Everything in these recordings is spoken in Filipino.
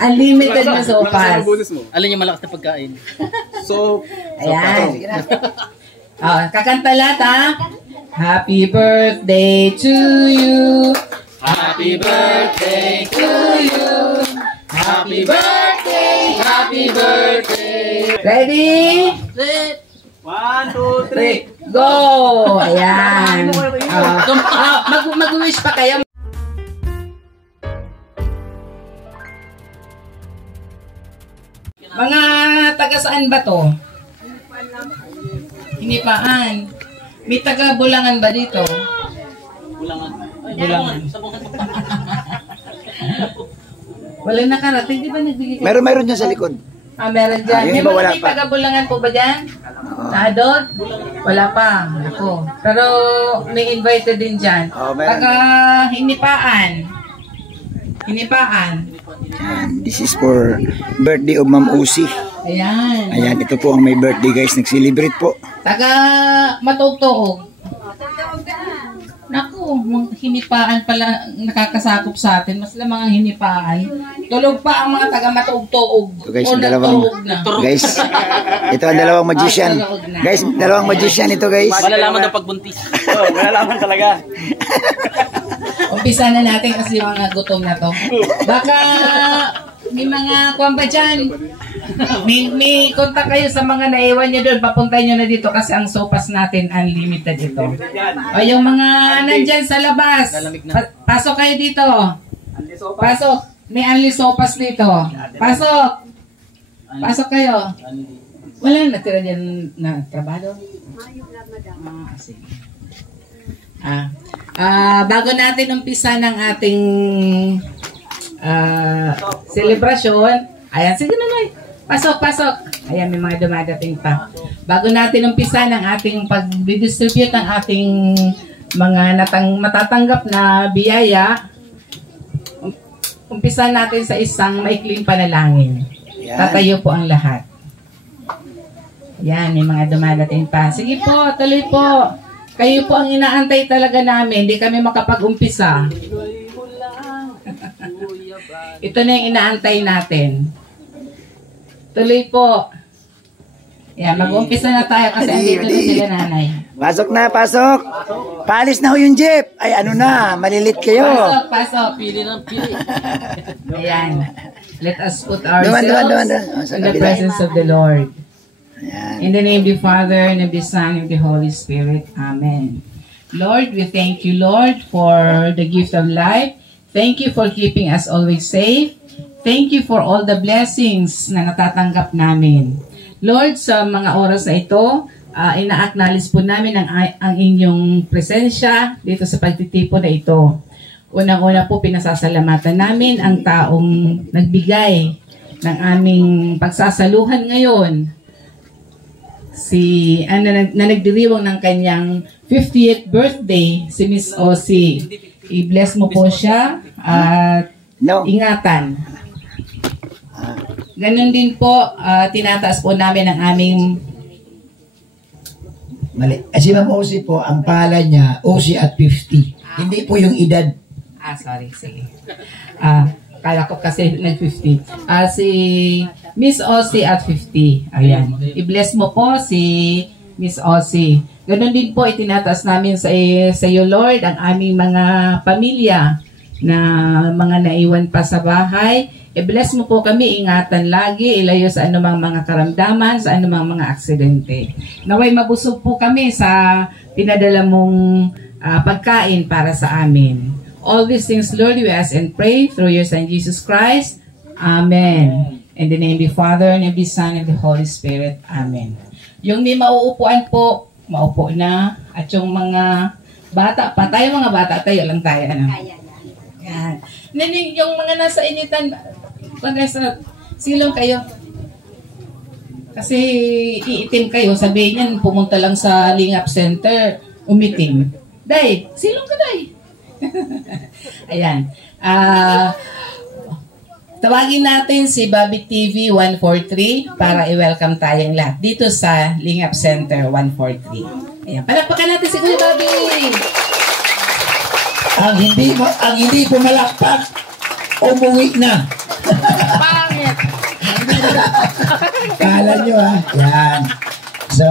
Unlimited na sopas. Alin yung malakas na pagkain? So, ayan. Kakanta lahat ha. Happy birthday to you. Happy birthday to you. Happy birthday, happy birthday. Ready? 1, 2, 3. Go! Ayan. Mag-wish pa kayo. Mga taga saan ba to? Hinipaan. May taga Bulangan ba dito? Bulangan. Bulangan. Walang nakarating. Di ba nagbigay kayo? Meron dyan sa likod. Meron dyan. Yung May iba mga wala may pa. taga Bulangan po ba dyan? Naadot? Wala pa. Ako. Pero may invited din dyan. Taga Hinipaan. Hinipaan. Ayan, this is for birthday of Ma'am Usi. Ayan. Ayan, ito po ang may birthday guys. Nag-celebrate po. Taga Matugtuog. Naku, Hinipaan pala nakakasakop sa atin. Mas lamang ang Hinipaan. Tulog pa ang mga taga Matugtuog. So guys, guys, ito ang dalawang magician. Guys, dalawang magician ito guys. Malalaman na pagbuntis. Malalaman talaga. Umpisa na natin kasi mga gutom na to. Baka may mga kuwan ba dyan? May kontak kayo sa mga naiwan nyo doon. Papuntay nyo na dito kasi ang sopas natin unlimited ito. O yung mga nandyan sa labas. Pasok kayo dito. Pasok. May unli sopas dito. Pasok. Pasok kayo. Wala natira dyan na trabaho? Sige. Bago natin umpisa ng ating selebrasyon, ayan, sige na Noy. Pasok, pasok. Ayan, may mga dumadating pa. Bago natin umpisa ng ating pag-distribute ng ating mga matatanggap na biyaya, umpisa natin sa isang maikling panalangin. Tatayo po ang lahat. Ayan, may mga dumadating pa. Sige po, tuloy po. Kayo po ang inaantay talaga namin. Hindi kami makapag-umpisa. Ito na yung inaantay natin. Tuloy po. Yan, mag-umpisa na tayo kasi andito na sila nanay. Pasok na, pasok. Paalis na ho yung jeep. Ay, ano na, malilit kayo. Pasok, pasok. Pili ng pili. Ayan. Let us put ourselves in the presence of the Lord. In the name of the Father, and of the Son, and of the Holy Spirit. Amen. Lord, we thank you, Lord, for the gift of life. Thank you for keeping us always safe. Thank you for all the blessings na natatanggap namin. Lord, sa mga oras na ito, ina-acknowledge po namin ang inyong presensya dito sa pagtitipo na ito. Unang-una po, pinasasalamatan namin ang taong nagbigay ng aming pagsasaluhan ngayon. Na nagdiriwang ng kanyang 50th birthday, si Miss Osi. I-bless mo po siya at ingatan. Ganon din po, tinataas po namin ang aming... Mali. Si Ma'am Osi po, ang pangalan niya, Osi at 50. Hindi po yung edad. Sorry, sige. Kala ko kasi nag-50. Si Miss Osi at 50. Ayan. I-bless mo po si Miss Osi. Ganon din po, itinataas namin sa iyo, Lord, ang aming mga pamilya na mga naiwan pa sa bahay. I-bless mo po kami, ingatan lagi, ilayo sa anumang mga karamdaman, sa anumang mga aksidente. Naway mabusog po kami sa pinadala mong pagkain para sa amin. All these things, Lord, we ask and pray through your Son, Jesus Christ. Amen. In the name of the Father, and of the Son, and the Holy Spirit. Amen. Yung may mauupuan po, maupo na. At yung mga bata pa, tayo mga bata, tayo lang tayo. Ano? Yan. Yung mga nasa initan, pag nasa silong kayo, kasi iitim kayo, sabihin yan, pumunta lang sa Lingap Center, umitim. Day, silong ka day. Ayan. Tawagin natin si Bobby TV 143 para i-welcome tayong lahat dito sa Lingap Center 143. Ayan. Palakpakan natin si Kuya Bobby. Ang hindi pumalakpak, umuwi na. Pangit. Kala nyo ha. Yan. So,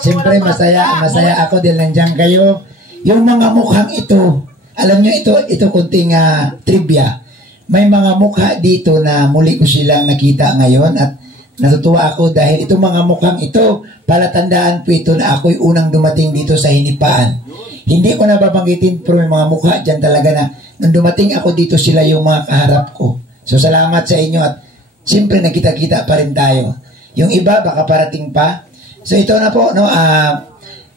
siyempre masaya ako dahil nandiyan kayo. Yung mga mukhang ito, alam nyo ito kunting trivia. May mga mukha dito na muli ko silang nakita ngayon at natutuwa ako dahil itong mga mukhang ito, palatandaan po ito na ako'y unang dumating dito sa Hinipaan. Hindi ko na babanggitin pero may mga mukha dyan talaga na nung dumating ako dito sila yung mga kaharap ko. So salamat sa inyo at siyempre nakita-kita pa rin tayo. Yung iba baka parating pa. So ito na po, no,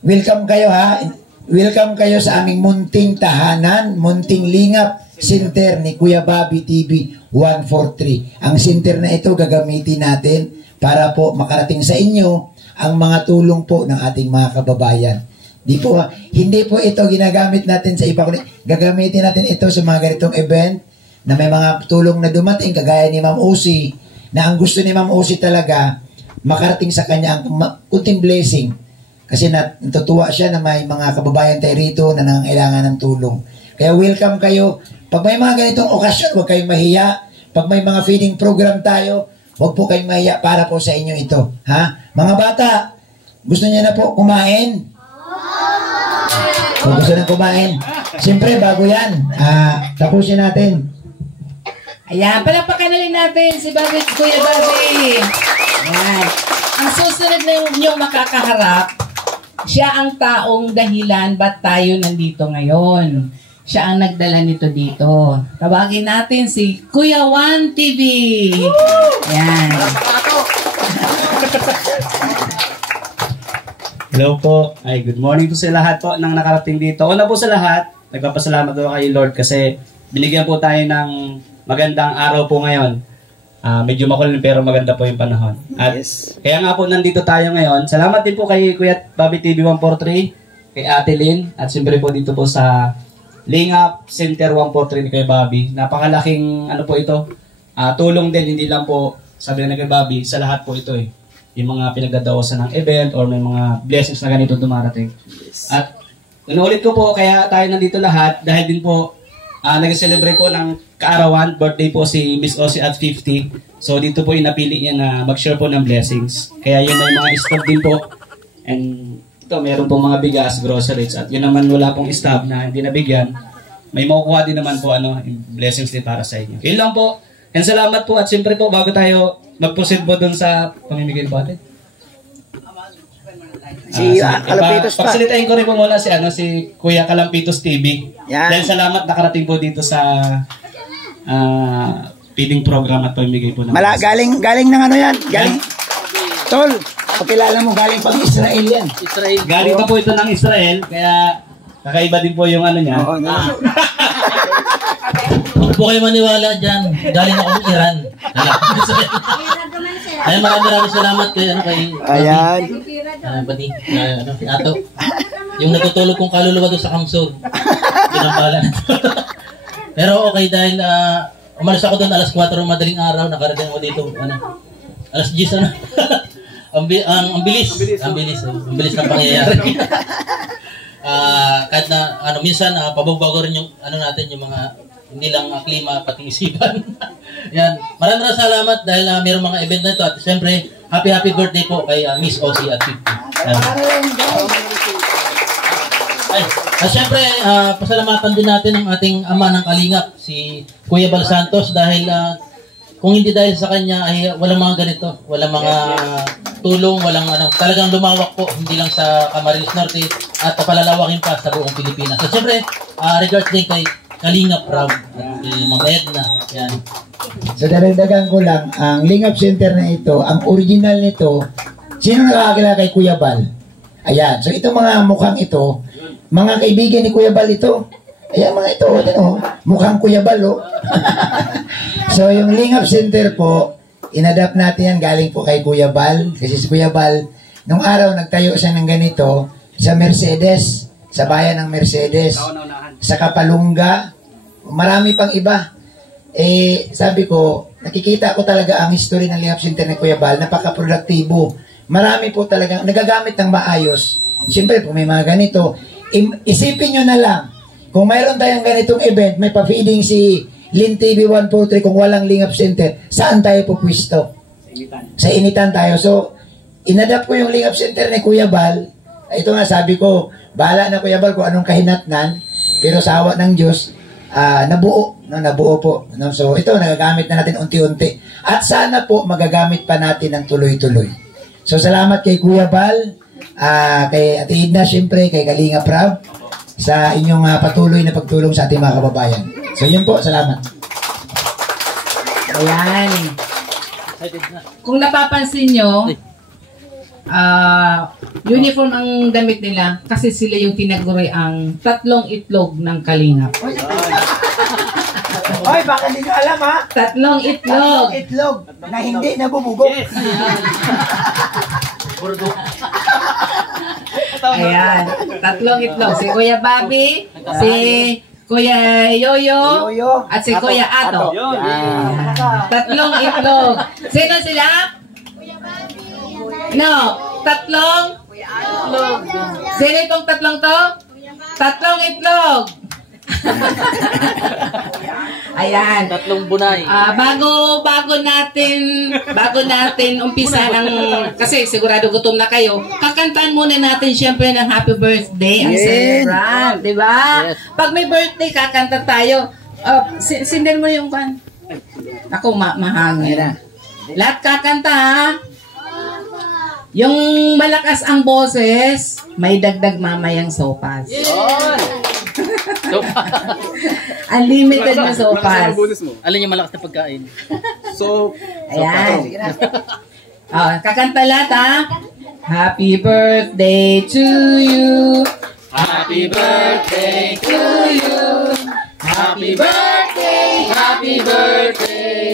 welcome kayo ha. Welcome kayo sa aming munting tahanan, munting lingap center ni Kuya Bobby TV 143. Ang center na ito gagamitin natin para po makarating sa inyo ang mga tulong po ng ating mga kababayan. Hindi po ito ginagamit natin sa iba, gagamitin natin ito sa mga ganitong event na may mga tulong na dumating kagaya ni Ma'am Usi, na ang gusto ni Ma'am Usi talaga makarating sa kanya ang kunting blessing kasi natutuwa siya na may mga kababayan tayo rito na nangangailangan ng tulong. Kaya welcome kayo. Pag may mga ganitong okasyon, huwag kayong mahiya. Pag may mga feeding program tayo, huwag po kayong mahiya para po sa inyo ito. Ha? Mga bata, gusto niyo na po kumain? Kung gusto na kumain. Siyempre, bago yan, tapusin natin. Ayan, palakpakan na rin natin si Kuya Bobby. Ayan. Ang susunod na yung makakaharap, siya ang taong dahilan ba't tayo nandito ngayon. Siya ang nagdala nito dito. Tawagin natin si Kuya Juan TV. Ayan. Hello po. Ay, good morning po sa lahat po nang nakarating dito. Una po sa lahat, nagpapasalamat po kay Lord kasi binigyan po tayo ng magandang araw po ngayon. Medyo makulit pero maganda po yung panahon. At kaya nga po nandito tayo ngayon. Salamat din po kay Kuya Bobby TV 143, kay Ate Lynn, at siyempre po dito po sa Lingap Center 143 ni Kuya Bobby. Napakalaking ano po ito. Tulong din, hindi lang po sabi na Kuya Bobby, sa lahat po ito eh. Yung mga pinagdadawasan ng event or may mga blessings na ganito dumarating. At inuulit ko po, kaya tayo nandito lahat dahil din po nag-celebrate po ng kaarawan, birthday po si Miss Ossie at 50. So dito po inapili niya na mag-share po ng blessings. Kaya yun may mga stock din po. And ito, meron pong mga bigas, groceries. At yun naman wala pong stock na hindi nabigyan. May makukuha din naman po blessings din para sa inyo. Yun lang po. And salamat po. At siyempre po, bago tayo mag-proceed po dun sa pamimigay po atin. Si Kalampitos pa. Pagsalitain ko rin po muna si Kuya Kalampitos TV. Yan. Dahil salamat nakarating po dito sa feeding program at pamimigay po ng Galing ng ano yan? Galing. Tol, pakilala mo, galing pang Israel yan. Israel. Galing pa po ito ng Israel, kaya kakaiba din po yung ano niya. Oo, no. Huwag po kayo maniwala dyan. Galing ako ng Iran. Ay, maraming salamat kay Ayan. Bati, si Ato. Yung natutulog kong kaluluwa doon sa Kamsog. Yun ang pala. Pero okay dahil umalis ako doon alas 4 madaling araw, nakarating ako dito alas 10 ang bilis ng pangyayari. Kahit na minsan pabago rin yung natin yung mga hindi lang klima pati isipan. Yan. Maraming salamat dahil mayroong mga event na ito at siyempre happy birthday po kay Miss Ossie at 50. At syempre, pasalamatan din natin ang ating ama ng Kalingap, si Kuya Bal Santos, dahil kung hindi dahil sa kanya ay walang mga ganito, walang mga tulong, walang talagang lumawak po, hindi lang sa Camarines Norte at papalalawakin pa sa buong Pilipinas. At syempre, regards din kay Kalingap Rob at Ma'am Edna. Yan. So daragdagan ko lang, ang Lingap Center na ito, ang original nito, sino nakakakilala kay Kuya Bal? Ayan, so itong mga mukhang ito, mga kaibigan ni Kuya Bal ito. Ayan mga ito, mukhang Kuya Bal, oh. So yung Lingap Center po, inadapt natin yan, galing po kay Kuya Bal. Kasi si Kuya Bal, nung araw nagtayo siya ng ganito, sa Mercedes, sa bayan ng Mercedes, sa Kapalungga, marami pang iba. Sabi ko, nakikita ko talaga ang history ng Lingap Center ni Kuya Bal, napaka-produktibo. Marami po talagang nagagamit ng maayos. Siyempre, kung may mga ganito, isipin nyo na lang, kung mayroon tayong ganitong event, may pa-feeding si Lin TV 143, kung walang Lingap Center, saan tayo pupwisto? Sa initan tayo. So, inadapt ko yung Lingap Center ni Kuya Bal. Ito nga, sabi ko, bahala na Kuya Bal kung anong kahinatnan, pero sa awa ng Diyos, nabuo, no? Nabuo po. No? So, ito, nagagamit na natin unti-unti. At sana po, magagamit pa natin ng tuloy-tuloy. So, salamat kay Kuya Bal, kay Ate Edna, syempre, kay Kalinga Prab, sa inyong patuloy na pagtulong sa ating mga kababayan. So, yun po, salamat. Ayan. Kung napapansin nyo, uniform ang damit nila kasi sila yung tinaguri ang tatlong itlog ng Kalingap. Oy, baka hindi nyo alam ha? Tatlong itlog. Itlog na hindi nabubugok. Ayan, tatlong itlog. Si Kuya Bobby, si Kuya Yoyo, at si Kuya Ato. Tatlong itlog. Sino sila? No, tatlong itlog. Sino itong tatlong to? Tatlong itlog. Ayan. Tatlong bunay. Bago natin umpisa ng, kasi sigurado gutom na kayo, kakantaan muna natin syempre ng happy birthday ang celebrant, di ba? Yes. Pag may birthday, kakanta tayo. Sinden mo yung kan. Ako, mahangin. Lahat kakanta, ha? Yung malakas ang boses, may dagdag mamayang sopas. Unlimited na sopas. Alin yung malakas na pagkain? Ayan. Kakanta lahat, ha? Happy birthday to you. Happy birthday to you. Happy birthday, happy birthday.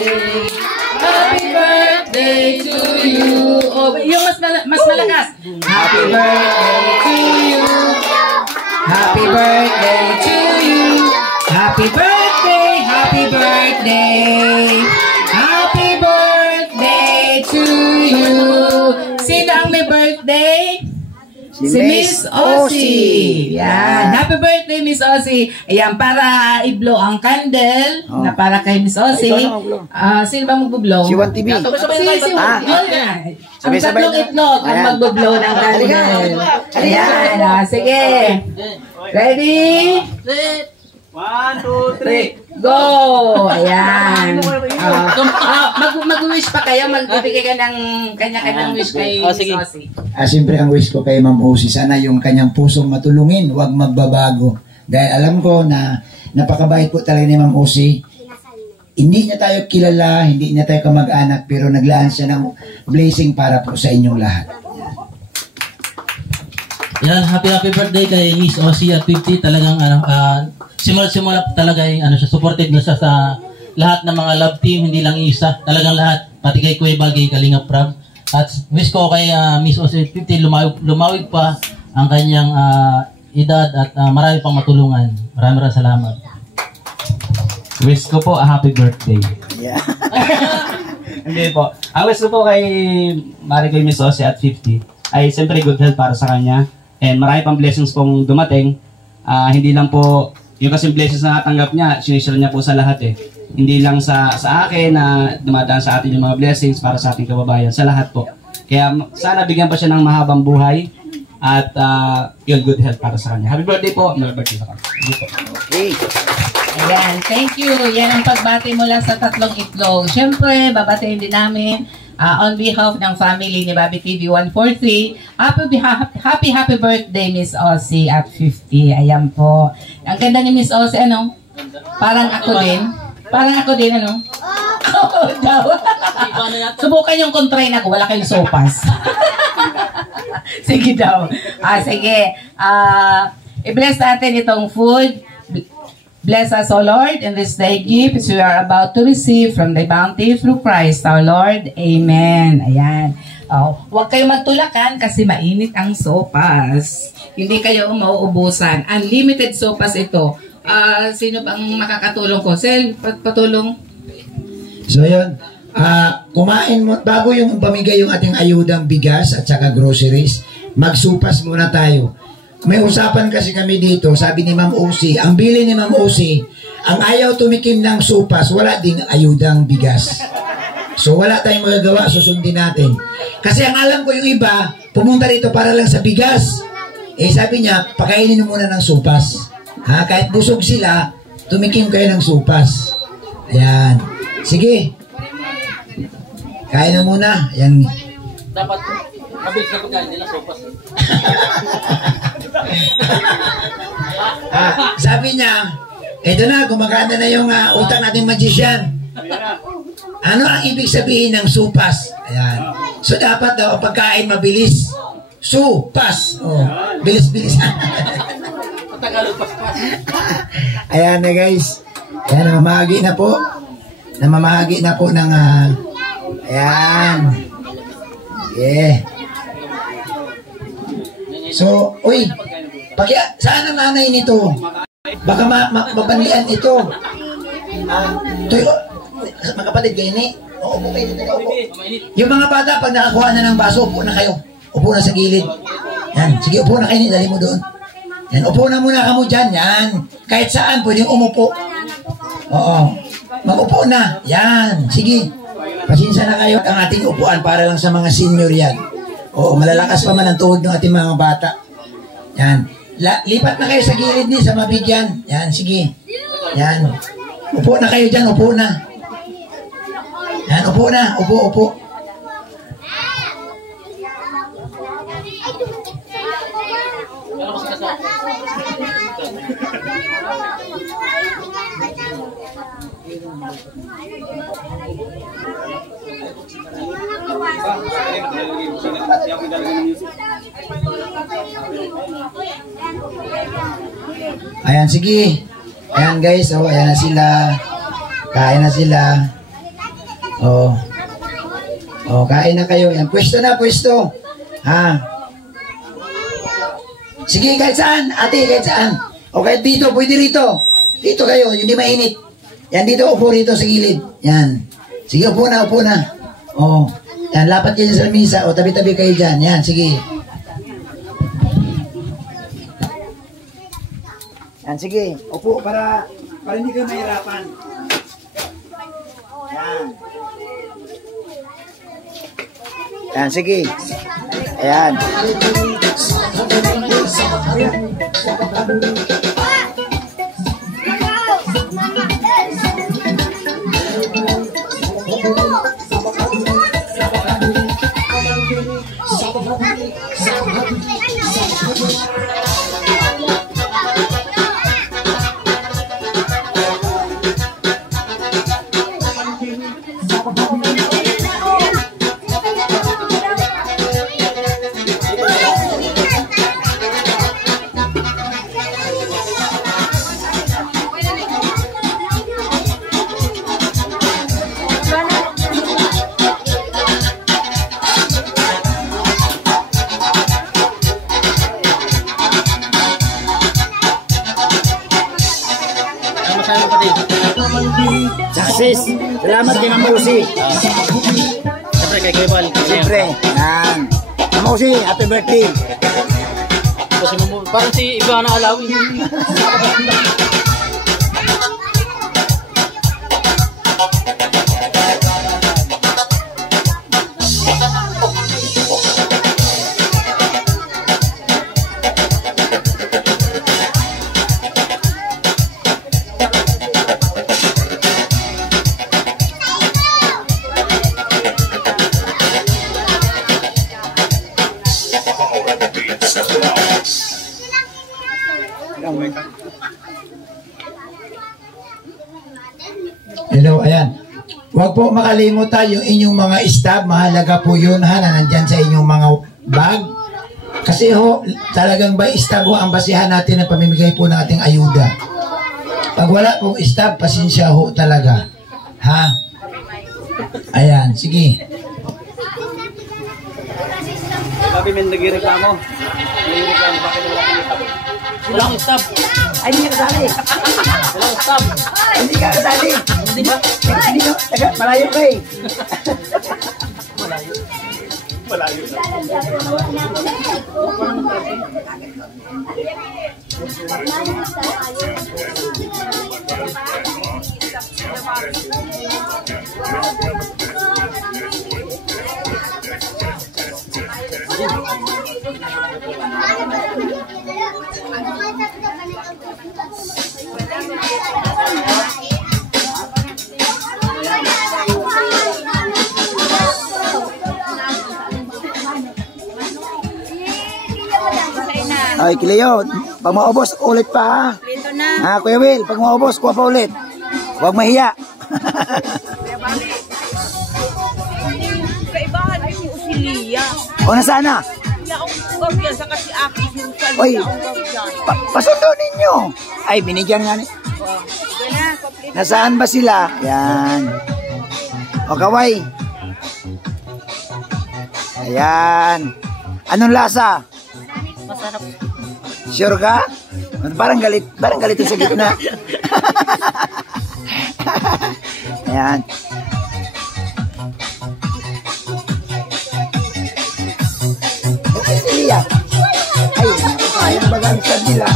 Happy birthday to you. Oh, yung mas malakas. Happy birthday to you. Happy birthday to you. Happy birthday, happy birthday. Happy birthday to you. Sino ang may birthday? Si Miss Ossie. Yan. Happy birthday, Miss Ossie. Ayan, para i-blow ang candle na para kay Miss Ossie. Sino ba mag-blow? Si 1TV. Ang tatlong itlog ang mag-blow ng candle. Ayan. Sige. Ready? 1, 2, 3, go! Ayan. Mag-wish pa kayo, magbibigay ka ng kanya-kanyang wish kay Miss Ossie. Siyempre ang wish ko kay Ma'am Ossie, sana yung kanyang pusong matulungin, huwag magbabago. Dahil alam ko na napakabait po talaga ni Ma'am Ossie. Hindi niya tayo kilala, hindi niya tayo kamag-anak, pero naglaan siya ng blessing para po sa inyong lahat. Yan, happy birthday kay Miss Ossie at 50. Talagang simula talaga yung supported na siya sa lahat ng mga love team, hindi lang isa, talagang lahat, pati kay Kuya Bagay, Kalinga Prab. At wish ko kay Miss Ossie 50 lumawig pa ang kanyang edad at marami pang matulungan. Maraming salamat. Wish ko po happy birthday. Yeah. Hindi po. Ang wish ko po kay Miss Ossie at 50 ay siyempre good health para sa kanya. And marami pang blessings pong dumating. Hindi lang po, yung kasing blessings na natanggap niya, sinishare niya po sa lahat eh. Hindi lang sa akin na dumadaan sa atin yung mga blessings para sa ating kababayan, sa lahat po. Kaya sana bigyan pa siya ng mahabang buhay at yun, good health para sa kanya. Happy birthday po. Happy birthday sa kanya. Ayan, thank you. Yan ang pagbati mula sa tatlong itlog. Siyempre, babatiin din namin on behalf ng family ni Bobby TV 143. Happy birthday, Miss Ossie at 50. Ayan po. Ang ganda ni Miss Ossie, ano? Parang ako din, ano? Oo, daw. Subukan yung kontrain ako. Wala kayong sopas. Sige daw. Sige. I-bless natin itong food. Bless us, O Lord, in this day gifts we are about to receive from the bounty through Christ, our Lord. Amen. Ayan. Huwag kayo magtulakan kasi mainit ang sopas. Hindi kayo mauubusan. Unlimited sopas ito. Sino bang makakatulong ko? Sel, patulong. So yun, kumain mo, bago yung pamigay yung ating ayudang bigas at saka groceries, magsupas muna tayo. May usapan kasi kami dito, sabi ni Ma'am Ossie, ang bili ni Ma'am Ossie ang ayaw tumikim ng supas, wala ding ayudang bigas. So wala tayong magagawa, susundin natin. Kasi ang alam ko yung iba, pumunta rito para lang sa bigas. Eh sabi niya, pakainin mo muna ng supas. Ha, kahit busog sila, tumikim kayo ng supas. Ayan. Sige. Kain na muna. Ayan. Dapat mabilis na pagkain nila sopas. Sabi niya, eto na, gumagana na yung utang nating magician. Ano ang ibig sabihin ng supas? Ayan. So dapat daw ang pagkain mabilis. Supas. Oh, bilis-bilis. Tagalog paspas. Ayan na guys. Ayan, namamahagi na po. Namamahagi na po ng ayan. Yeah. So, uy, saan ang nanay nito? Baka mabanlian ito. Tuyo, mga kapatid kayo ni. Upo kayo dito. Yung mga bata, pag nakakuha na ng baso, upo na kayo. Upo na sa gilid. Yan, sige, upo na kayo ni. Dali mo doon. Yan, upo na muna kamo dyan. Yan. Kahit saan, pwedeng umupo. Oo. Mag-upo na. Yan. Sige. Pasensya na kayo ang ating upuan para lang sa mga senior yan. Oo, malalakas pa man ang tuhod ng ating mga bata. Yan. Lipat na kayo sa gilid ni, sa mabigyan. Yan, sige. Yan. Upo na kayo dyan, upo na. Yan, upo na. Upo, upo. Ayan, sige. Ayan guys, oh, ayan na sila. Kain na sila. Oh. Oh, kain na kayo. Ayan, pwesto na, pwesto. Ha. Sige, kahit saan. Ate, kahit saan. O kahit dito, pwede rito. Dito kayo, hindi mainit. Yan, dito, upo rito sa gilid. Yan. Sige, upo na, upo na. Oh. Yan, lapat kayo sa misa. O, tabi-tabi kayo dyan. Yan, sige. Yan, sige. Upo para hindi kayo mahirapan. Yan. Yan, sige. Ayan. Success. Salamat kay Ma'am Usi. Siyempre kay Kuya Bal. Siyempre. Yan. Ma'am Usi, happy birthday. Parang si Ivana Alawi. Hello, ayan. Huwag po makalimutan yung inyong mga stab. Mahalaga po yun ha, na nandyan sa inyong mga bag. Kasi ho, talagang ba stab ho ang basihan natin na pamimigay po ng ating ayuda. Pag wala pong stab, pasensya ho talaga. Ha? Ayan, sige. Sabi may nagreklamo. Nagreklamo bakit wala kang stab? Walang stab. Ay, hindi ka kasali. Walang stab. Hindi ka kasali. Hindi ba? Hindi ka. Malayo ka eh. Ay, Kileo, pag maubos, ulit pa ha. Ha, Kuya Will, pag maubos, kuha pa ulit. Huwag mahiya. Kaibahan ay si Usilia. O, nasaan na? Yaong gawin sa kasi aki yung Oy, salita. pasundo ninyo. Ay, binigyan nga ni. Nasaan ba sila? Yan. O, Kaway. Ayan. Anong lasa? Masarap. Sure ka? Parang galit sa gitna. Ayan. Iya. Ay, sayang bagang sa nila.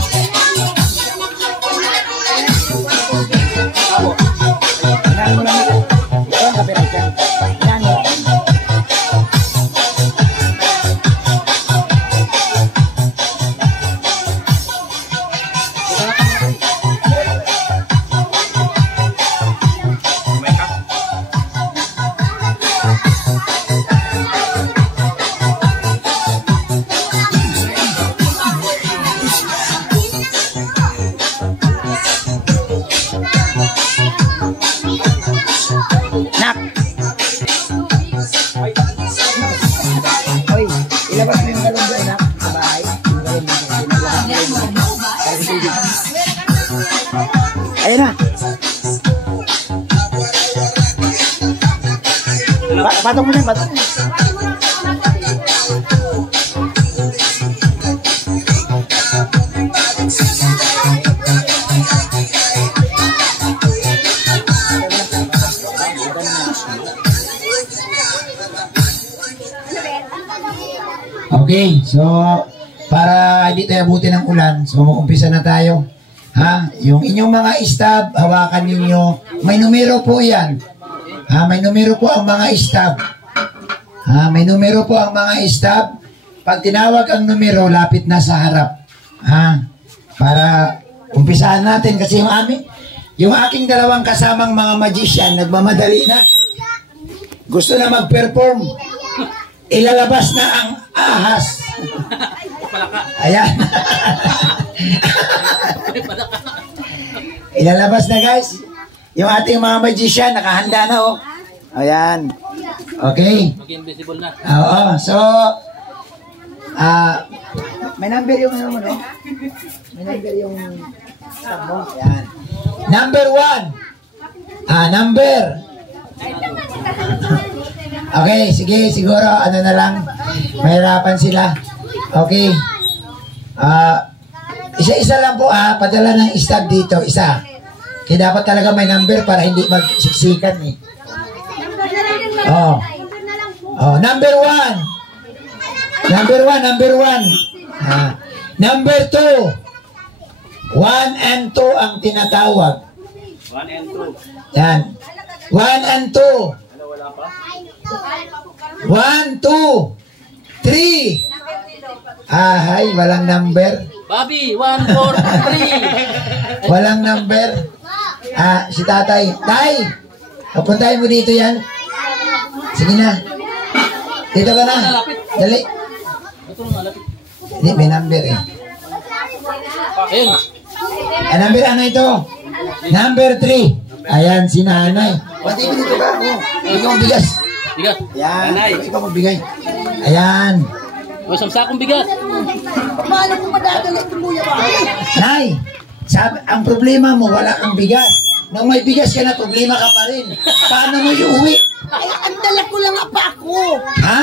Yan mo lang. Yan, kapirat yan. Yan. Nak. Oy, ilabas mo yung galon doon, nak. Sa bahay. Yung galon doon. Ayun na. Patong mo na, patong. Okay, so para hindi tayo abutin ng ulan, so umpisa na tayo. Ha? Yung inyong mga stab, hawakan ninyo. May numero po yan. Ha? May numero po ang mga stab. Ha? May numero po ang mga stab. Pag tinawag ang numero, lapit na sa harap. Ha? Para umpisahan natin kasi yung aking dalawang kasamang mga magician, nagmamadali na. Gusto na mag-perform. Ilalabas na ang ahas. Ayan. Ilalabas na guys. Yung ating mga magician, nakahanda na oh. Ayan. Okay. Mag-invisible na. Oo. So, may number yung ano mo, no? May number yung stab mo. Ayan. Number 1. Number. Okay, sige, siguro, ano na lang. Mahirapan sila. Okay. Isa-isa lang po padala ng stab dito, isa. Kaya dapat talaga may number para hindi magsiksikan eh. Number 1. Number 1. Number 2. 1 and 2 ang tinatawag. 1 and 2. Yan. 1 and 2. 1, 2, 3. Hay, walang number. Bobby, 1, 4, 3. Walang number. Si tatay. Tay, papuntahin mo dito yan. Sige na. Dito ka na. Dali. Hindi, may number eh. Ayun. Number ano ito? Number 3. Ayan, si nanay. Pati mo dito ba? Bigyan mo bigas. Bigat. Ayan, ikaw magbigay. Ayan. O, isang sakong bigat. Paano mo madadala itong buya ba? Nay, ang problema mo, wala kang bigas. Nung may bigas ka na, problema ka pa rin. Paano mo iuwi? Ay, ang dala ko lang apa ako. Ha?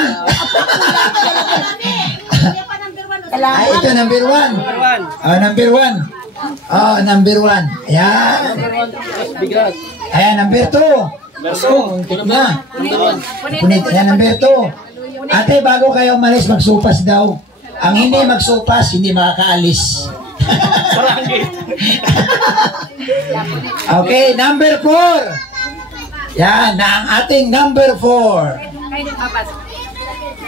Ay, ito, number 1. Number 1. Number 1. Ayan. Bigat. Ayan, number 2. Let's go. Na. Punit. Ayan, number 2. Ate, bago kayo umalis, magsupas daw. Ang hindi magsupas, hindi makakaalis. Okay, number 4. Yan, na ang ating number 4.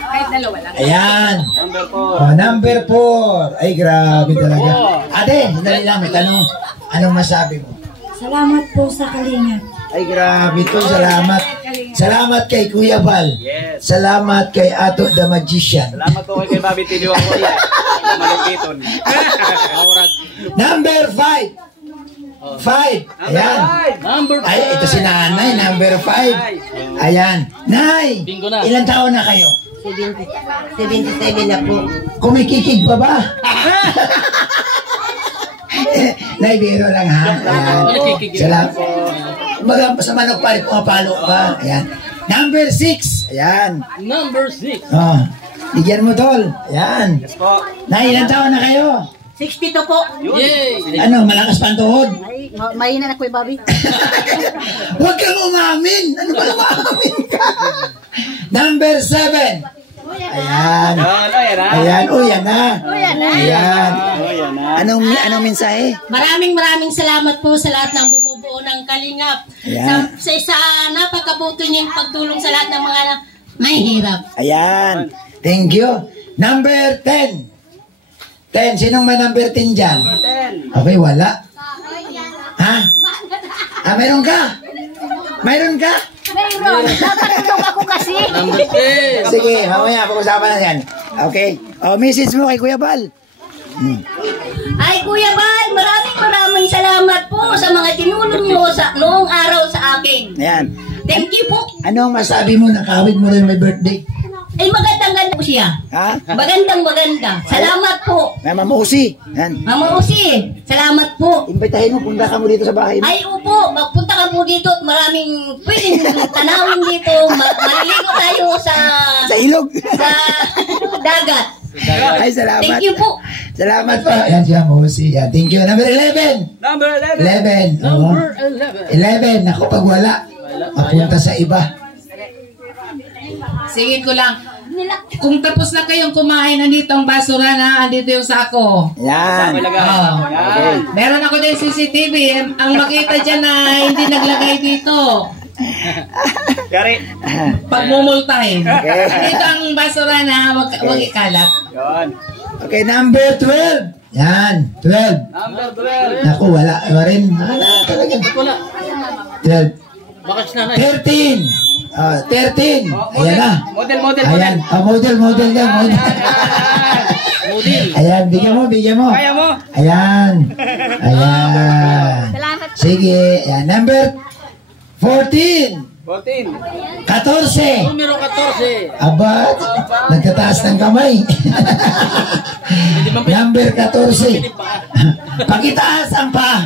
Kahit dalawa lang. Ayan. Number 4. Ay, grabe talaga. Ate, sandali lang, may tanong. Anong masabi mo? Salamat po sa kalinga. Ay, grabe to. Salamat. Salamat kay Kuya Val. Salamat kay Ato the Magician. Salamat po kay Bobby Tiliwang ko yan. Malupiton. Number 5. 5. Ayan. Ay, ito si Nanay. Number 5. Ayan. Nay, Bingo na. ilang taon na kayo? 77 na po. Kumikikig pa ba? Nay, biro lang ha. Ayan. Salamat. Kumbaga, sa manok pa rin, pumapalo ka. Ayan. Number 6. Ayan. Number 6. Oh. Bigyan mo, tol. Ayan. Nay, ilang taon na kayo? 62 po. Yay! Ano, malakas pa ang tuhod? Ay, mahina na Kuya Bobby. Huwag kang umamin! Ano ba umamin ka? Number 7. Ayan. Ayan. O, yan na. Ayan. Anong mensahe? Maraming salamat po sa lahat ng bumubuo ng Kalingap. Ayan. Sa napakabuto niyong pagtulong sa lahat ng mga mahihirap. Ayan. Thank you. Number 10. 10. Sinong may number 10 dyan? Okay, wala. Ha? Mayroon ka? Mayroon ka? Mayroon. Napatulong ako kasi. Number 10. Sige, mamaya pag-usapan na yan. Okay. O, message mo kay Kuya Bal. Ay, Kuya Bal, maraming salamat po sa mga tinulong niyo noong araw sa akin. Ayan. Thank you po. Ano ang masabi mo? Nakawid mo rin may birthday? Ay, magandang po siya. Ha? Maganda. Salamat po. Mama Usi. Yan. Mama Usi, salamat po. Imbitahin mo, punta ka mo dito sa bahay mo. Ay, upo, magpunta ka po dito at maraming pwedeng tanawin dito. Maliligo tayo sa ilog. sa dagat. Ay, salamat. Thank you po. Salamat po. Yan siya, Usi. Yan. Thank you. Number 11. Number 11. 11. Number 11. Ako, pag wala, mapunta sa iba. Sige ko lang. Kung tapos na kayong kumain, nandito ang basura na, andito yung sako. Yan. Oh. Meron ako din CCTV. Ang makita dyan na hindi naglagay dito. Yari. Pagmumultahin. Dito ang basura na, wag ikalat. Yan. Okay, number 12. Yan. 12. Number 12. Naku, wala. Wala rin. Wala talaga. Wala. 12. Baka si nanay. 13. 13. Ayan na. Model. Ayan. Model yan. Model. Ayan, bigyan mo. Kaya mo. Ayan. Salamat. Sige. Ayan. Number 14. 14. 14. Numero 14. Aba, nagtataas ng kamay. Number 14. Pakitaas ang pa.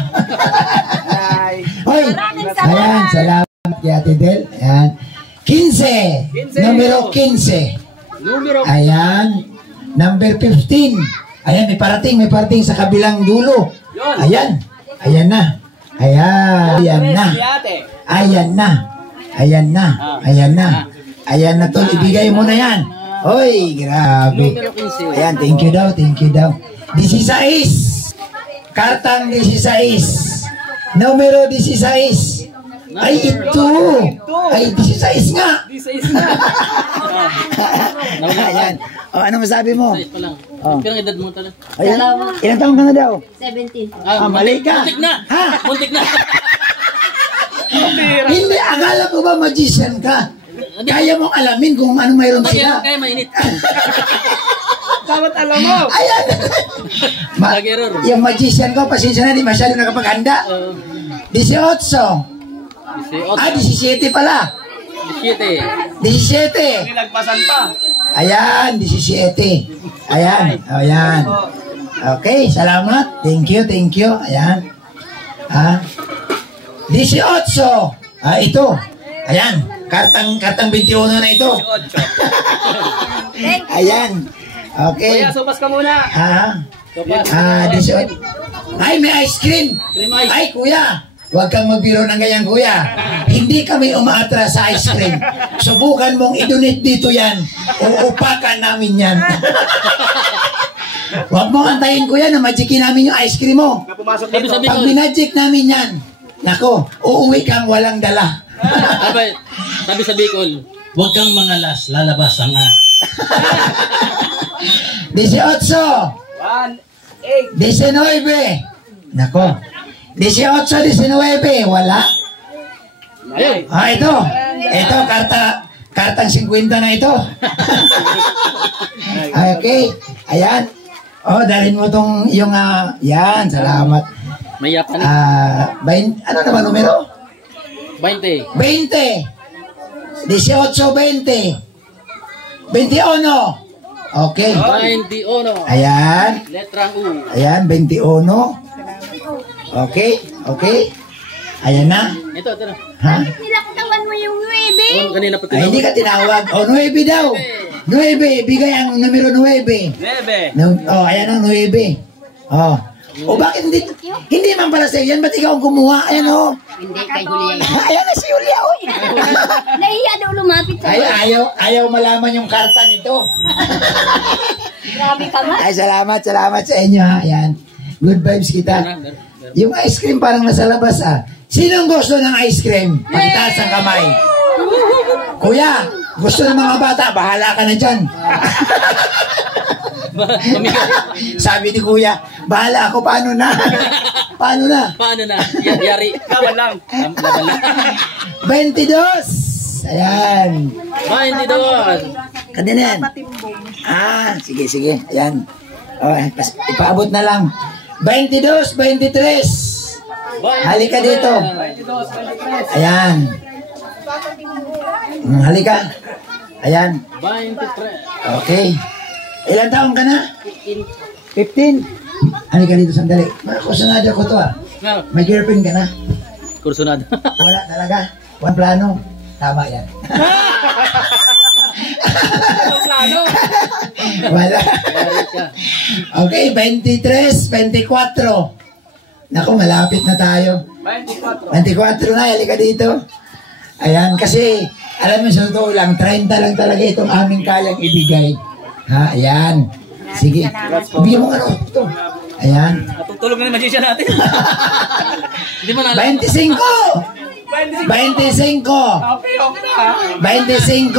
Hoy. Ayan, salamat kay Ate Del. Ayan. 15. Numero 15. Ayan. Number 15. Ayan, may parating sa kabilang dulo. Ayan. Ayan na. Ayan na. Ayan na, tol. Ibigay mo na yan. Hoy, grabe. Ayan, thank you daw. 16. Kartang 16. Numero 16. Ay, ito. Ay, 16 nga. Ayan. O, ano masabi mo? Ayos pa lang. Oh. Pero ang edad mo talaga. Ayan. Ilang taong ka na daw? 17. Mali ka. Muntik na. Ha? Muntik na. Hindi, akala ko ba magician ka? Kaya mong alamin kung ano mayroon sila. Kaya mainit. Dapat alam mo. Ayan. Nag-error. Yung magician ko, pasensya na, di masyado nakapaghanda. 18. 17 pala. 17. 17. Nilagpasan pa. Ayan, 17. Ayan. Okay, salamat. Thank you. Ayan. 18. Ito. Ayan. Kartang 21 na ito. Ayan. Okay. Kuya, sopas ka muna. 18. Ay, may ice cream. Cream ice. Ay, kuya. Huwag kang magbiro ng ganyan, kuya. Hindi kami umaatras sa ice cream. Subukan mong i-donate dito yan. Uupakan namin yan. Huwag mong antayin, kuya, na magikin namin yung ice cream mo. Pag minagic namin yan, nako, uuwi kang walang dala. Sabi sa Bicol, huwag kang mangalas, lalabas ang 18. 19. Nako. 18, 19. Wala. Ito. Ito, kartang 50 na ito. Okay. Ayan. Dalhin mo tong yung, yan, salamat. May yapan na. Ano naman numero? 20. 20. 18, 20. 21. Okay. 21. Ayan. Letrang U. Ayan, 21. Okay. Ayan na. Ito na. Ha? Nilaktawan mo yung 9. Kanina pa Ay, hindi ka tinawag. 9 daw. 9. Bigay ang numero 9. 9. Ayan ang 9. Bakit hindi man para sa'yo yan? Ba't ikaw ang gumawa? Ayan Hindi, kay Julia. Ayan na si Julia. Nahiya daw lumapit sa Ayaw malaman yung karta nito. Grabe ka nga. Ay, salamat sa inyo ha. Ayan. Good vibes kita. Yung ice cream parang nasa labas Sinong gusto ng ice cream? Pagtaas ang kamay. Kuya, gusto ng mga bata, bahala ka na dyan. Sabi ni kuya, bahala ako, paano na? Paano na? Yari. Laban lang. 22. Ayan. 22. Kanina yan. Sige. Ayan. Ipaabot na lang. 22, 23. Halika dito. Ayan. Halika. Ayan. 23. Okay. Ilan taon ka na? 15. Halika dito sandali. Kusunada ko to May girlfriend ka na? Kursunada. Wala talaga. Walang plano. Tama yan. Wala. Okay, 23, 24. Naku, malapit na tayo. 24 na, halika dito. Ayan, kasi, alam mo, sa totoo lang, 30 lang talaga itong aming kayang ibigay. Ayan. Sige. Bigyan mo ito. Ayan. Natutulog na yung magician natin. 25! 25! 25!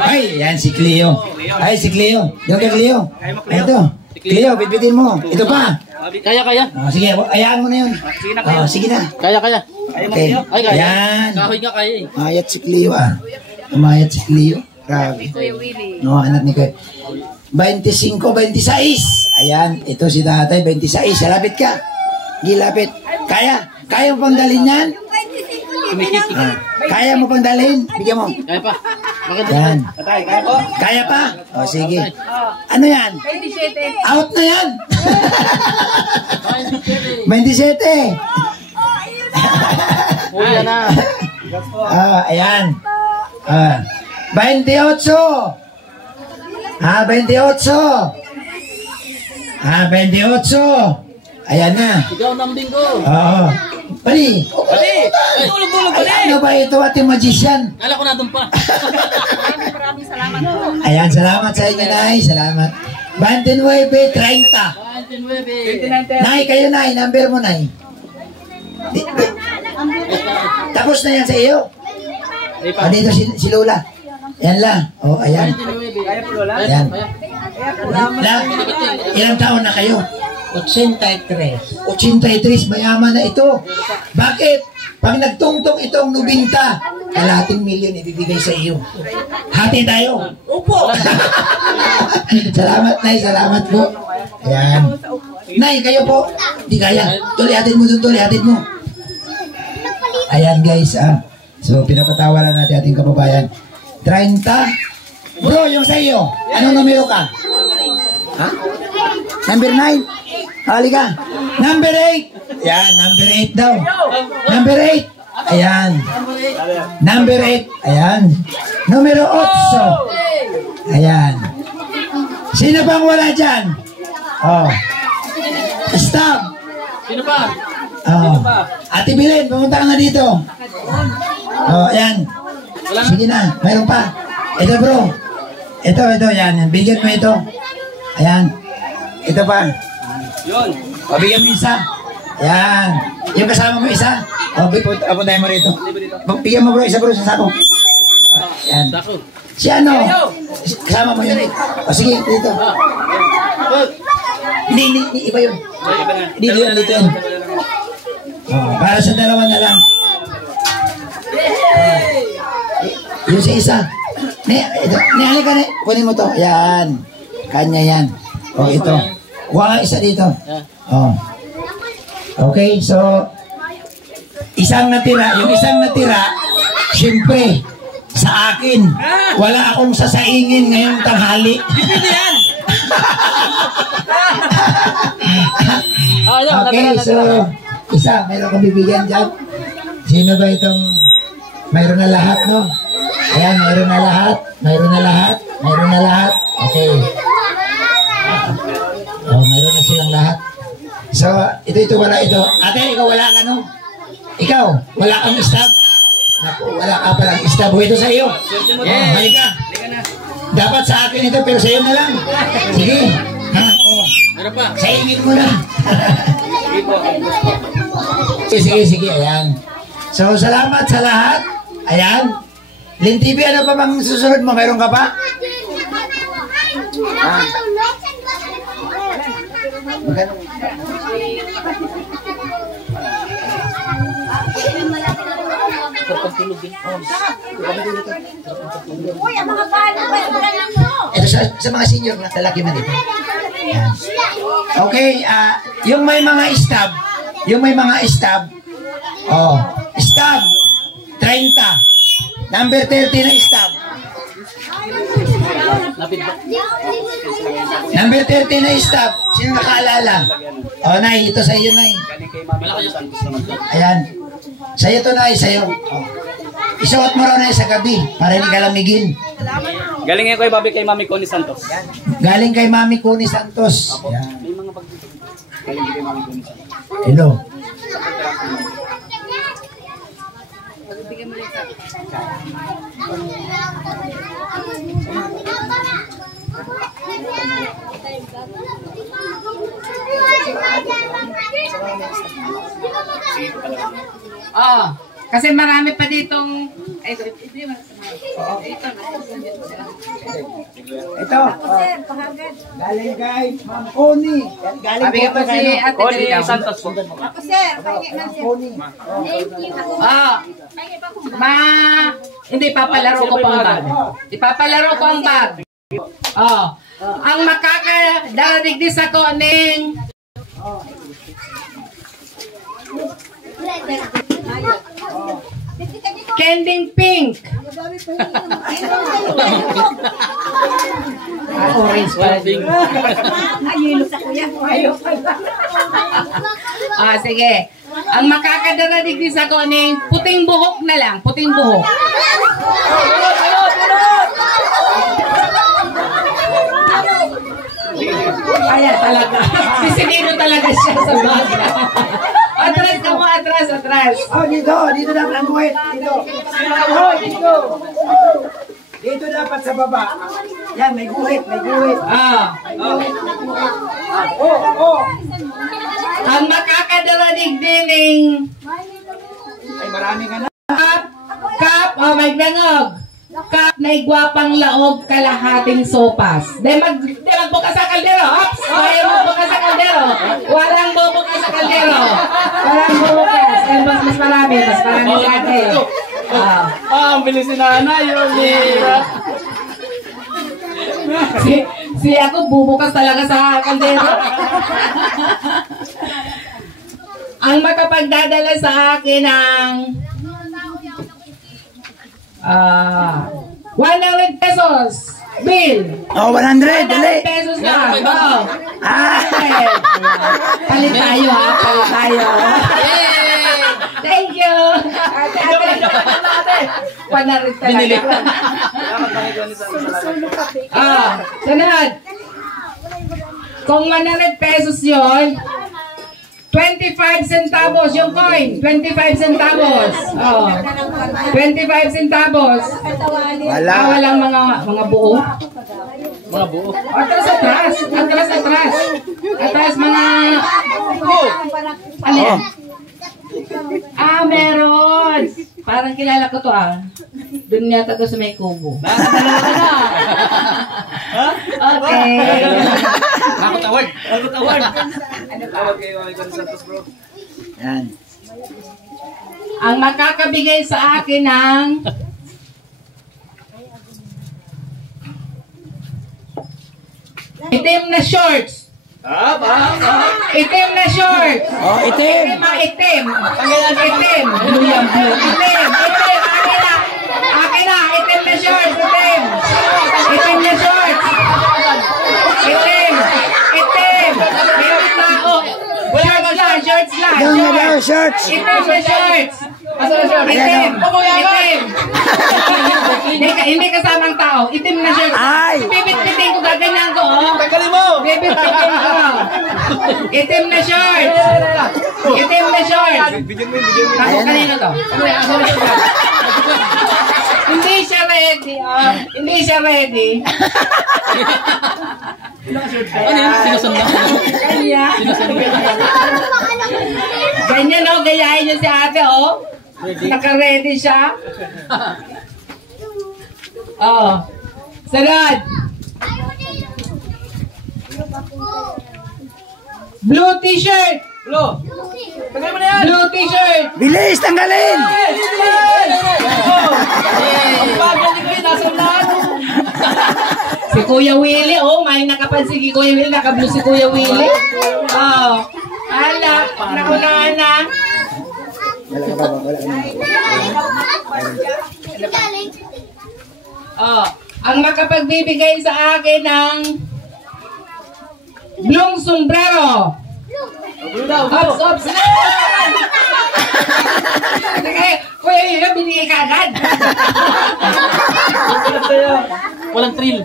Ay, yan si Cleo. Si Cleo. Yung kay Cleo. Ito. Cleo, bitbitin mo. Ito pa. Kaya. Sige, ayaan mo na yun. Sige na. Kaya. Okay. Ayan. Kahoy nga kaya Umayat si Cleo Umayat si Cleo. Grabe. Anak ni Kuya. 25, 26. Ayan, ito si tatay, 26. Lapit ka. Gilapit. Kaya mo pang dalhin yan? Kaya mo pang dalhin? Bigyan mo. Kaya pa. Yan. Kaya pa? Sige. Ano yan? 27. Out na yan. 27. Uya na. Ayan. 28. 28. 28. Ayan na. Sigaw ng bingo. Oo. Pali. Tulog pali. Ano ba ito, Ate Magician? Kala ko natin pa. Maraming salamat po. Ayan, salamat sa inyo, Nay. Salamat. 29, 30. Nay, kayo, Nay. Number mo, Nay. Tapos na yan sa iyo. Dito si Lola. Ayan lang. Ayan. Ayan. Ilang taon na kayo? 83. 83, mayaman na ito. Bakit? Pag nagtungtong itong 90, kalating milyon ibibigay sa iyo. Hati tayo. Upo. Salamat, Nay. Salamat po. Ayan. Nay, kayo po. Di kaya. Tulihatin mo doon, tulihatin mo. Ayan, guys. So, pinapatawaran natin ating kababayan. 30. Bro, yung sa iyo. Anong numero ka? Number 9. Halika. Number 8. Yan, number 8 daw. Number 8. Ayan. Number 8. Ayan. Numero 8. Ayan. Sino pang wala dyan? Stop. Sino pa? Oh. Ate Belen, pumunta ka na dito. Oh, ayan. Sige na, mayroon pa. Ito bro. Ito, yan. Bigyan mo ito. Ayan. Ito pa. Yun. Pabigyan mo isa. Ayan. Yung kasama mo isa. O, apuntahin mo rito. Bigyan mo bro, isa bro sa sako. Ayan. Si ano? Kasama mo yun. O sige, dito. Hindi, iba yun. Dito yun. Oh, para sa dalawa na lang. Yung sa isa. Halika na. Kunin mo to. Yan. Kanya yan. O, ito. Kuha ka isa dito. O. Okay, so isang natira. Yung isang natira, siyempre, sa akin, wala akong sasaingin ngayong tanghali. Okay, so isa, mayroon kong bibigyan dyan. Sino ba itong mayroon na lahat, no? Ayan, mayroon na lahat. Okay. Oh, mayroon na silang lahat. So, ito wala ito. Ate, ikaw wala ka, no? Ikaw, wala kang stab? Naku, wala ka palang stab. Ito sa iyo. Yeah, halika. Dapat sa akin ito, pero sa iyo na lang. Sige. Ha? Oh. Sa ingin mo na. Sige. Ayan. So, salamat sa lahat. Ayan. Lin TV, ano pa bang susunod mo? Mayroon ka pa? Magkano? Ito sa mga senior na lalaki man ito. Ayan. Okay, yung may mga stab, oh, stab 30. Number 30 na stab. Number 30 na stab. Sino nakaalala? Oh, Nay, ito sa iyo, Nay. Ayan. Sa iyo to, Nay, sa iyo. Oh. Isuot mo raw na sa gabi para hindi ka lamigin. Galing ngayon kay Bobby kay Mami Connie Santos. Galing kay Mami Connie Santos. May mga galing kay Mami Connie Santos. Hello. Kasi marami pa ditong Ito. Galing kay Ma'am Connie. Galing po kay Connie Santos po. Ako sir, pahingi man sir. Connie. Hindi, papalaro ko pa ang bag. Ipapalaro ko ang bag. Ang makakadadigdis ako ning Kending Pink. Orange pa. Sige. Ang makakadadigdis ako ning puting buhok na lang. Puting buhok. Ayan talaga. Sisilino talaga siya sa baga. Atras ka mo, atras. Oh, dito dapat ang buhit. Dito. Oh, dito. Dito dapat sa baba. Yan, may guhit. Ang makakadaladigdining Ay, marami ka na. Kap, may ganog. Kap na igwapang laog kalahating sopas. Magbukas sa kaldero. Ops! Ayaw magbukas sa kaldero. Walang bubukas sa kaldero. Walang bubukas. Mas marami lagi. Ang bilis si Nana yun. Si ako bubukas talaga sa kaldero. Ang makapagdadala sa akin ng 100 pesos. Bill. Oh, 100. Dali. 100 pesos na. Ah. Palit tayo, ha? Palit tayo. Thank you. Ate. 100 talaga. Sunod. Kung 100 pesos yun, 25 centavos yung coin. 25 centavos. Oh. 25 centavos. Wala. Walang mga buo. Mga buo. Atras. Atras mga... Ano yan? Meron. Parang kilala ko to Doon yata to sa may kubo. Okay. Bakit award? Yan. Ang makakabigay sa akin ng itim na shorts. Itim na shorts. Oh, itim. Itim. Itim. Blue yan, blue. Itim. Akin na. Itim na shorts. Itim. Itim na shorts. Itim. May tao. Shorts lang. Yung mga shorts. Itim na shorts. Itim. Hindi kasamang tao. Itim na shorts. Ay. Bibit-bitin ko, gaganyan ko. Tagalin mo! Bibit-bitin ko. Itim na shorts. Itim na shorts. Ako kanino to? Hindi siya ready. Hindi siya ready. Ano yun? Sinusundan? Kanya. Ganyan gayahin niyo si ate Naka-ready siya. Sunod. Blue t-shirt. Blue t-shirt. Bilis, tanggalin! Si Kuya Willie, may nakapansin si Kuya Willie, naka-blue si Kuya Willie. Ala, nakunahan na. Wala ka ba? Wala ka na. Ang makapagbibigay sa akin ng blue sombrero. Ops. Kuya Willie, binigay ka agad. Walang thrill.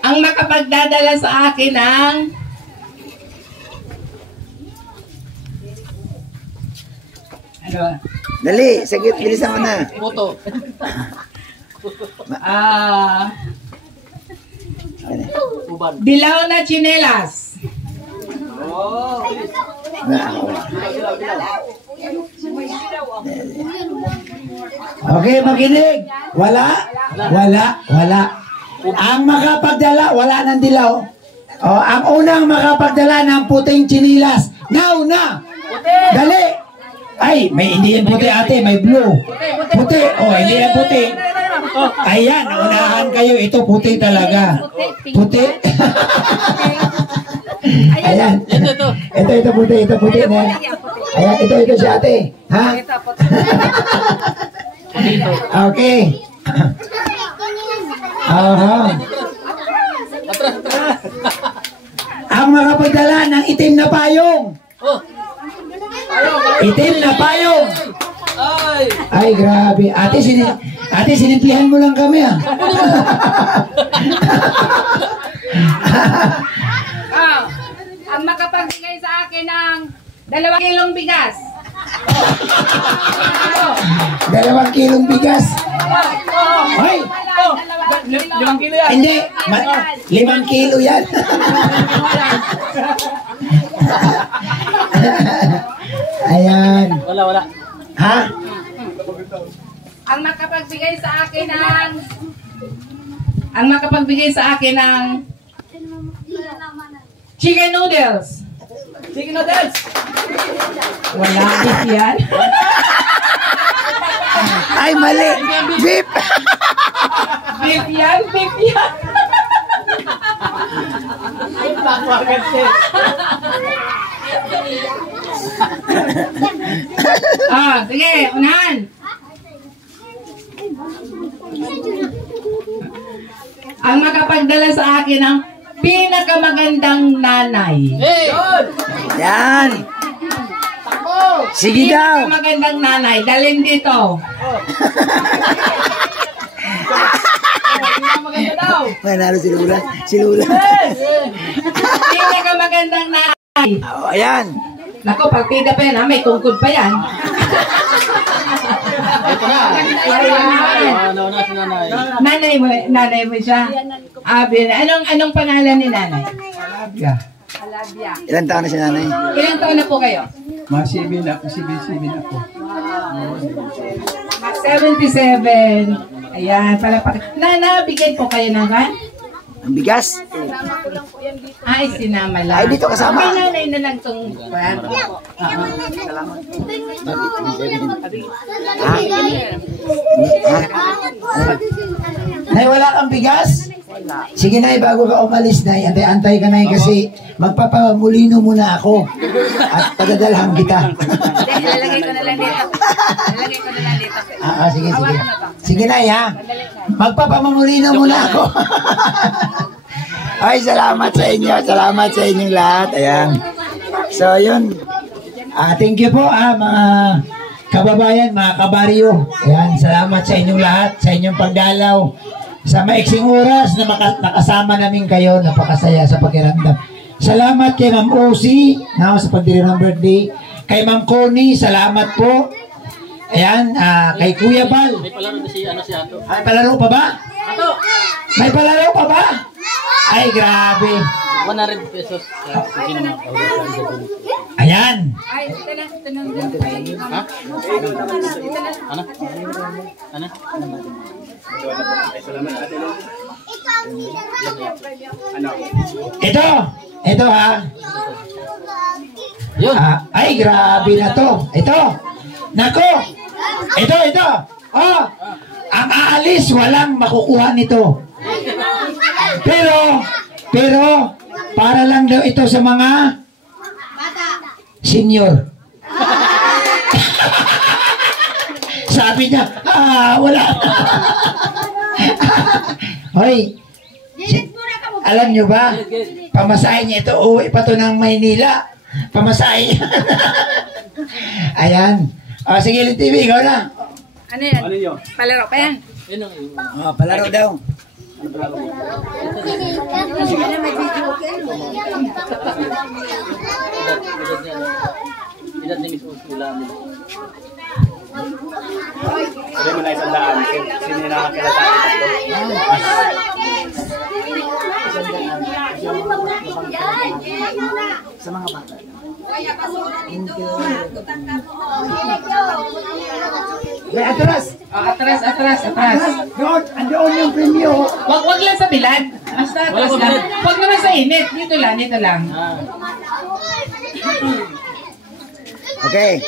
Ang makapagdadala sa akin ng Dali, sagit, bilisan mo na. Moto. dilaw na tsinelas. Okay, makinig. Wala. Ang makapagdala, wala ng dilaw. Ang unang makapagdala ng puting chinilas. Now na. Dali. Ay, may hindi yan puti ate, may blue. Puti. Hindi yan puti. Ayan, naunahan kayo. Ito puti talaga. Puti. Ayan. Ito puti na. Ayan, ito si ate. Ha? Okay. Ang makapagdala ng itim na payong. Itim na payong. Ay, grabe. Ate, sinimplihan mo lang kami Ang makapagbigay sa akin ng 2 kilong bigas. 2 kilong bigas. Ay! 5 kilo yan. Hindi. 5 kilo yan. Ayan. Wala. Ha? Ang makapagbigay sa akin ng chicken noodles. Wala beef yan. Ay, mali. Beep. Beef yan. Sige, unahan. Ang makapagdala sa akin ng pinakamagandang nanay. Yan. Sige daw. Pinakamagandang nanay. Dalhin dito. Manalo si Lula. Pinakamagandang nanay. Oh, ayan. Nako, partida pa yan ha, may tungkod pa yan. Ito na. Ayan. Nauna si nanay. Nanay mo siya. Anong pangalan ni nanay? Alabia. Ilan taon na si nanay? Ilang taon na po kayo? Masibin ako, sibin ako. 77. Ayan, Nana, bigyan po kayo ng kan? Ang bigas? Ay, sinama lang. Ay, dito kasama. May nanay na lang itong kan. Nay, wala kang bigas? Sige Nay, bago ka umalis Nay, antay ka Nay kasi magpapamulino muna ako at tagadalhan kita. Lalagay ko na lang dito. Sige. Sige Nay ha. Magpapamulino muna ako. Ay, salamat sa inyo. Salamat sa inyong lahat. Ayan. So, yun. Thank you po mga kababayan, mga kabaryo. Ayan, salamat sa inyong lahat, sa inyong pagdalaw. Sa maiksing oras na nakasama namin kayo, napakasaya sa pakiramdam. Salamat kay Ma'am Osi sa pagdiri ng birthday. Kay Ma'am Connie, salamat po. Ayan, kay Kuya Bal. May palaro na si Ato. May palaro pa ba? May palaro pa ba? Ay, grabe. 100 pesos. Ayan. Ha? Ano? Ano? Ito ha. Yun. Ay, grabe na to. Ito. Nako. Ito. Oh, ang aalis, walang makukuha nito. Pero, para lang daw ito sa mga senior. Sabi niya, wala. Hoy, alam nyo ba, pamasahe niya ito, uwi pa to ng Maynila. Pamasahe. Ayan. Sige, TV, ikaw na. Ano yan? Palaro pa yan. Palaro daw. Edad ni Miss Ursula. Sabi mo na isang daan. Sino yung nakakila sa akin? Sa mga bata. Atras. Atras. Doon, andoon yung premyo. Wag lang sa bilad. Basta atras lang. Wag naman sa init. Dito lang. Okay.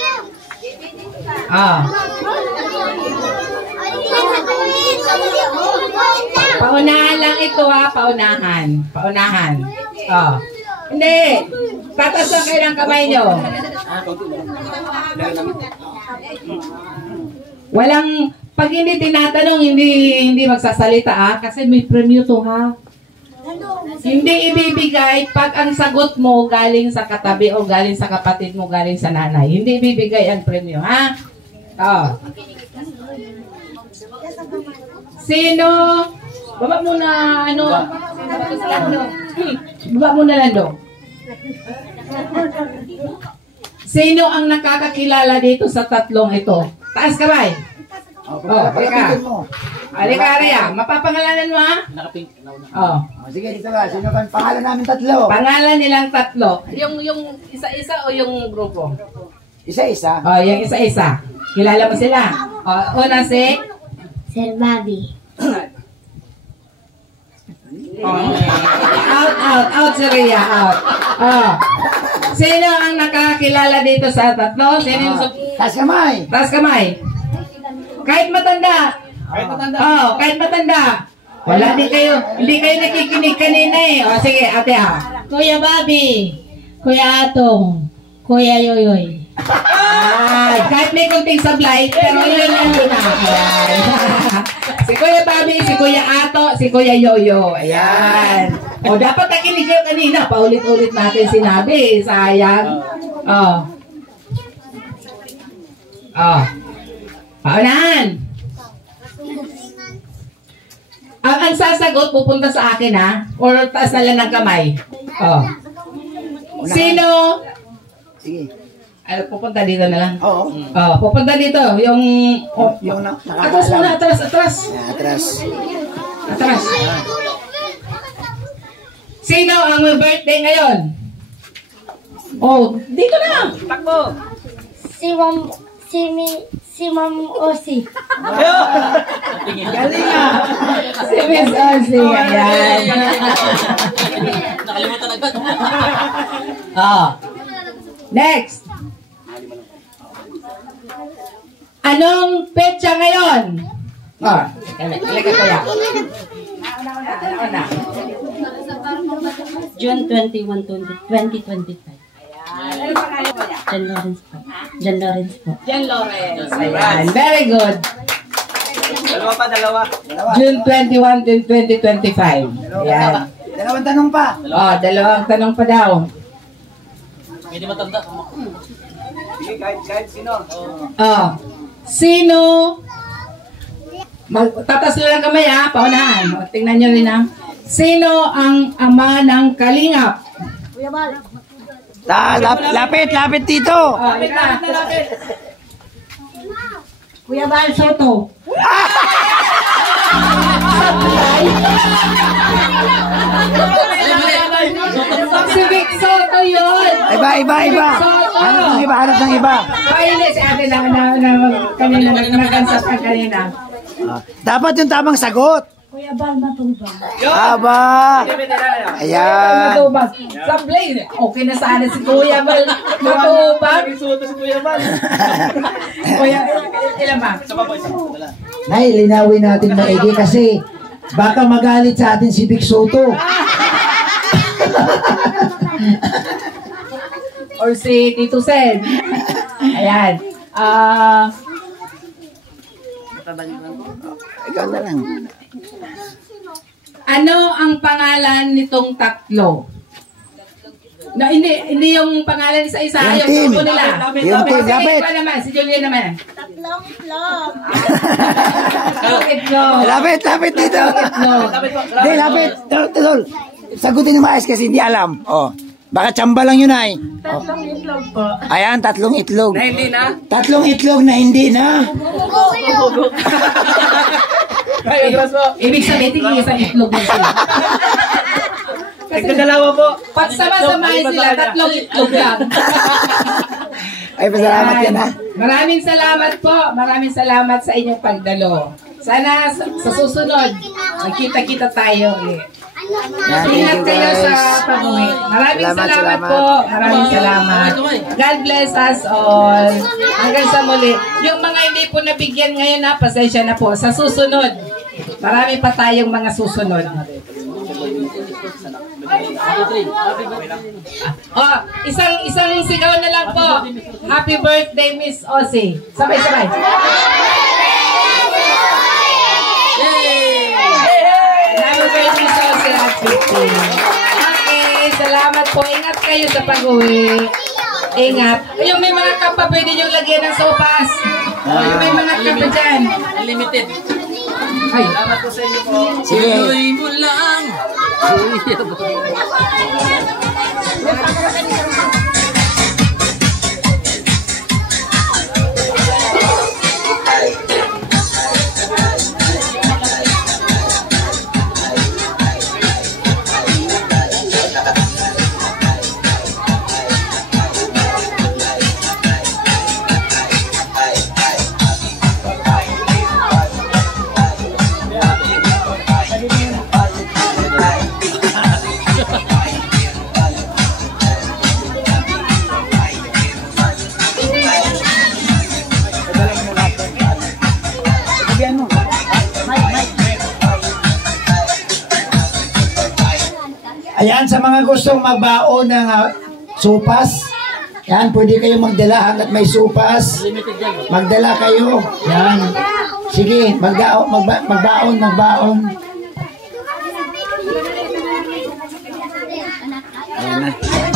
Paunahan lang ito ha, paunahan. Hindi. Tatas lang kayo ng kamay nyo. Walang, pag hindi tinatanong, hindi magsasalita kasi may premyo to ha. Hindi ibibigay pag ang sagot mo galing sa katabi o galing sa kapatid mo, galing sa nanay. Hindi ibibigay ang premyo, ha? Sino? Baba muna, Baba muna, Lando. Sino ang nakakakilala dito sa tatlong ito? Taas kamay. Halika. Halika, Arya. Mapapangalanan mo, ha? Sige, dito ka. Sino kan pangalan namin tatlo? Pangalan nilang tatlo. Yung isa-isa o yung grupo? Isa-isa. Yung isa-isa. Kilala mo sila? Una si? Sir Bobby. Out si Rhea, out. Sino ang nakakilala dito sa tatlo? Sino yung... Taas kamay. Taas kamay. Kahit matanda. Kahit matanda. Wala, hindi kayo nakikinig kanina eh. Sige, ate ha. Kuya Bobby. Kuya Atong. Kuya Yoyoy. Kahit may kunting sablay, pero yun na. Si Kuya Bobby, si Kuya Ato, si Kuya Yoyo. Ayan. Dapat nakinig kayo kanina. Paulit-ulit natin sinabi. Sayang. Paunahan. Ang sasagot pupunta sa akin ha. Or taas na lang ng kamay. Sino? Sige. Ano, pupunta dito na lang. Oo. Oh, pupunta dito. Yung... Yung Atras muna, atras. Atras. Atras. Sino ang may birthday ngayon? Oh, dito na. Takbo. Si Ma'am Osi. Galing ah. Si Miss Osi. Ayan. Nakalimutan agad. Next. Anong petsa ngayon? Ilagay ko yan. Nauna. June 21, 2025. Ano pangalan mo yan? John Lawrence po. John Lawrence po. John Lawrence. Ayan. Very good. Dalawa. June 21 to 2025. Ayan. Dalawang tanong pa. Oh, dalawang tanong pa daw. Pwede matanda. Sige, kahit sino. Oh. Sino? Tatas nyo lang kamay ha, paunahan. O, tingnan nyo rin ha. Sino ang ama ng kalingap? Lapit dito. Oh, lapit. Kuya Bal Soto. Si Vic Soto yun. Iba. Hanap ng iba. Paili si ate na kanina, nagkansas ka kanina. Dapat yung tamang sagot. Kuya Bal Matubang. Aba. Ayan. Matubang. Sablay, okay na sana si Kuya Bal Matubang. Kuya, ilan ba? Nay, linawin natin maigi kasi baka magalit sa atin si Vic Soto. Or si Tito Sen. Ayan. Ikaw na lang. Ano ang pangalan nitong tatlo? No, hindi yung pangalan isa-isa, Yung yung team. grupo nila. Yung team, Si lapit. Iba naman, si Julian naman. Tatlong itlog. Itlog. Lapit dito. Itlog. Hindi, lapit. Tol. Sagutin ng maayos kasi hindi alam. Oh. Baka tsamba lang yun ay. Tatlong itlog po. Ayan, 3 itlog. Na hindi na? 3 itlog na hindi na. Ibig sabihin, tingin isang itlog na sila. Nagdadalawa po. Pag sama-samahin sila, 3 itlog lang. Ay, pasalamat yan ha. Maraming salamat po. Maraming salamat sa inyong pagdalo. Sana sa susunod, magkita-kita tayo ulit. Ingat kayo sa pag-uwi. Maraming salamat po. Maraming salamat. God bless us all. Hanggang sa muli. Yung mga hindi po nabigyan ngayon na, pasensya na po. Sa susunod, marami pa tayong mga susunod. Oh, isang sigaw na lang po. Happy birthday, Miss Osi. Sabay-sabay. Happy birthday, Miss Osi at 50. Okay, salamat po. Ingat kayo sa pag-uwi. Ingat. Yung may mga kapa, pwede nyo lagyan ng sopas. Yung may mga kapa dyan. Unlimited. Ay. Salamat po sa inyo po. Sige. Tuloy mo lang. Ayan, sa mga gustong magbaon ng sopas, yan, pwede kayo magdala hanggat may sopas. Magdala kayo. Yan. Sige, magbaon. Ayan na.